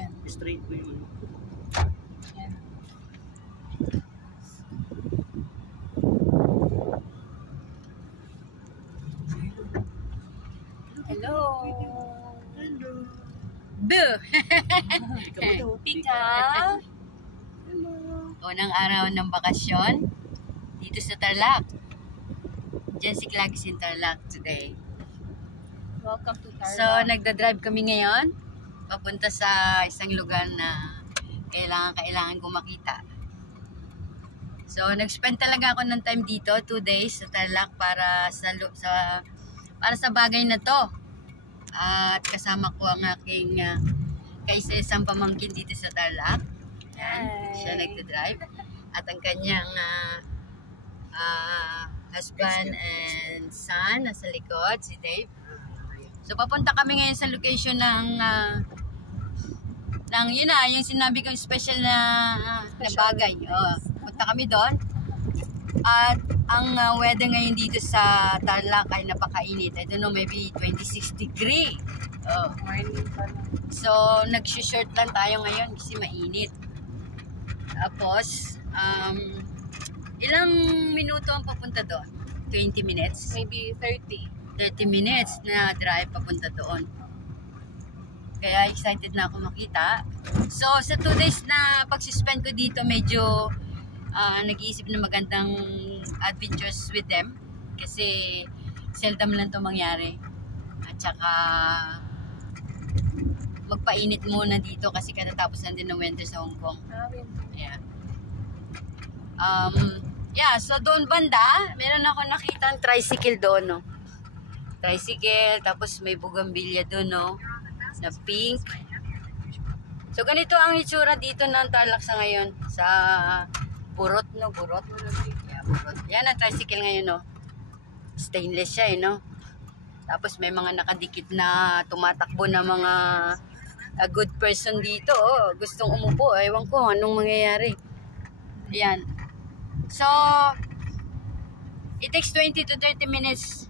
Yan. Straight po yun. Yan. Hello. Hello. Boo! Ikaw mo daw. Pika. Hello. Unang araw ng bakasyon dito sa Tarlac. Diyan si Clagis in Tarlac today. Welcome to Tarlac. So, nagda-drive kami ngayon papunta sa isang lugar na kailangan ko makita. So, nag-spend talaga ako ng time dito, 2 days sa Tarlac para sa bagay na to. At kasama ko ang aking kaisa-isang pamangkin dito sa Tarlac. Yan, siya nagda-drive. At ang kanyang husband and son nasa likod, si Dave. So, papunta kami ngayon sa location ng yun na, yung sinabi ko special na bagay. Punta kami doon. At ang weather ngayon dito sa Tarlac ay napakainit. I don't know, maybe 26 degree. So, nag-short lang tayo ngayon kasi mainit. Tapos, ilang minuto ang papunta doon? 20 minutes? Maybe 30. 30 minutes na drive papunta doon. Kaya excited na ako makita. So, sa 2 days na pag-suspend ko dito, medyo nag-iisip na magandang adventures with them. Kasi seldom lang ito mangyari. At saka magpainit muna dito kasi katatapos na din ng winter sa Hong Kong. Yeah. Yeah, so doon banda, meron ako nakitang tricycle doon, no. Tricycle, tapos may bougainvillea doon, no, na pink. So ganito ang itsura dito ng Tarlac sa ngayon, sa Burot, no, Burot. Yeah, Burot. Yan ang tricycle ngayon, no. Stainless siya, no. Tapos may mga nakadikit na tumatakbo na mga good person dito, gustong umupo, ewan ko anong mangyayari. Yan. So, it takes 20 to 30 minutes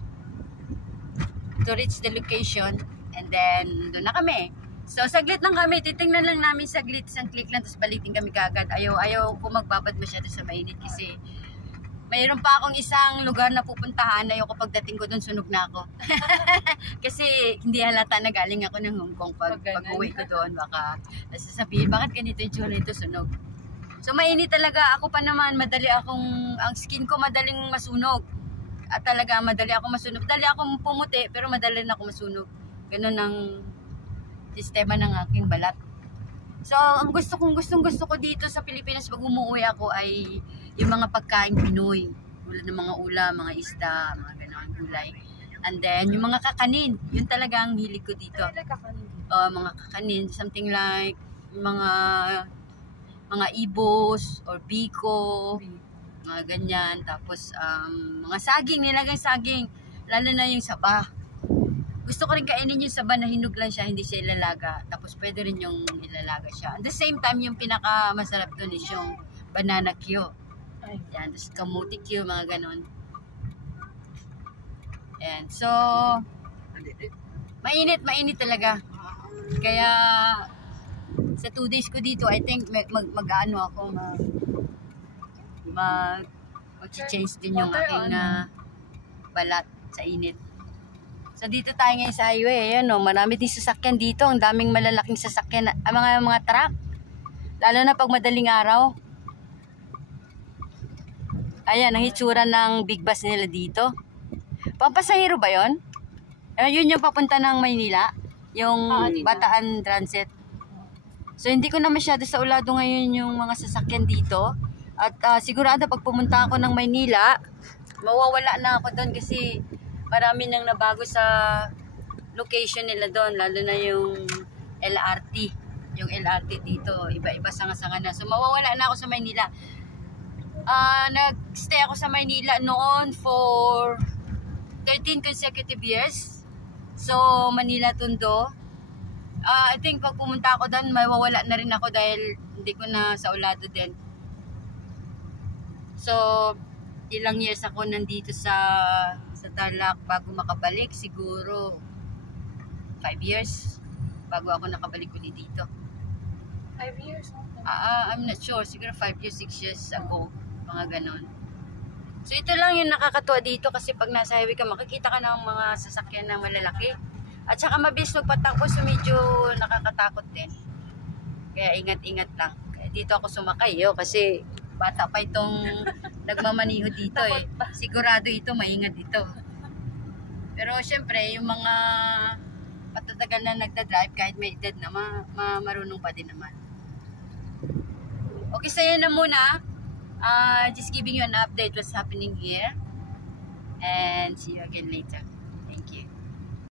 to reach the location and then doon na kami. So, saglit lang kami, titingnan lang namin saglit, isang click lang, tapos balitin kami kagad. Ayaw ko magbabad masyado sa mainit kasi mayroon pa akong isang lugar na pupuntahan. Ayoko pagdating ko doon, sunog na ako. Kasi hindi halata na galing ako ng Hong Kong pag uwi ko doon. Baka nasasabihin, bakit ganito yung tsura nito, sunog. So mainit talaga. Ako pa naman, ang skin ko madaling masunog. At talaga, madali ako masunog. Madali akong pumuti, pero madali na ako masunog. Ganun ang sistema ng aking balat. So, ang gustong gusto ko dito sa Pilipinas pag umuwi ako ay yung mga pagkain Pinoy. Tulad ng mga ulam, mga isda, mga gano'ng gulay. And then, yung mga kakanin. Yun talaga ang hilig ko dito. Mga kakanin. Something like mga ibos or biko. Mga ganyan. Tapos, mga saging. Nilagay saging. Lalo na yung saba. Gusto ko rin kainin yung saba na hinug lang siya, hindi siya ilalaga. Tapos pwede rin yung ilalaga siya. At the same time, yung pinaka-masarap doon is yung banana Q. Yan, tapos kamuti Q, mga ganon. And so, mainit talaga. Kaya, sa 2 days ko dito, I think mag-ano ako, mag-change din yung aking balat sa init. So dito tayo ngayon sa highway, ayan o, marami din sasakyan dito, ang daming malalaking sasakyan, mga truck, lalo na pag madaling araw. Ayan, ang itsura ng big bus nila dito. Pampasahero ba yun? Yun yung papunta ng Maynila, yung Bataan Transit. So hindi ko na masyado sa ulado ngayon yung mga sasakyan dito. At sigurado pag pumunta ako ng Maynila, mawawala na ako doon kasi marami nang nabago sa location nila doon, lalo na yung LRT. Yung LRT dito, iba-iba sanga-sanga na. So, mawawala na ako sa Maynila. Nag-stay ako sa Maynila noon for 13 consecutive years. So, Manila Tondo. I think pag pumunta ako doon, mawawala na rin ako dahil hindi ko na sa ulado din. So, ilang years ako nandito sa Tarlac bago makabalik, siguro 5 years bago ako nakabalik ulit dito. 5 years. I'm not sure. Siguro 5 years, 6 years ago. Mga ganon. So ito lang yung nakakatuwa dito kasi pag nasa highway ka, makikita ka ng mga sasakyan na malalaki. At saka mabilis magpatakbo, so medyo nakakatakot din. Kaya ingat-ingat lang. Kaya dito ako sumakay, kasi bata pa itong nagmamaniho dito eh. Sigurado ito, maingat ito. Pero syempre, yung mga patatagal na nagdadrive, kahit may edad na, marunong pa din naman. Okay, so yan na muna. Just giving you an update what's happening here. And see you again later.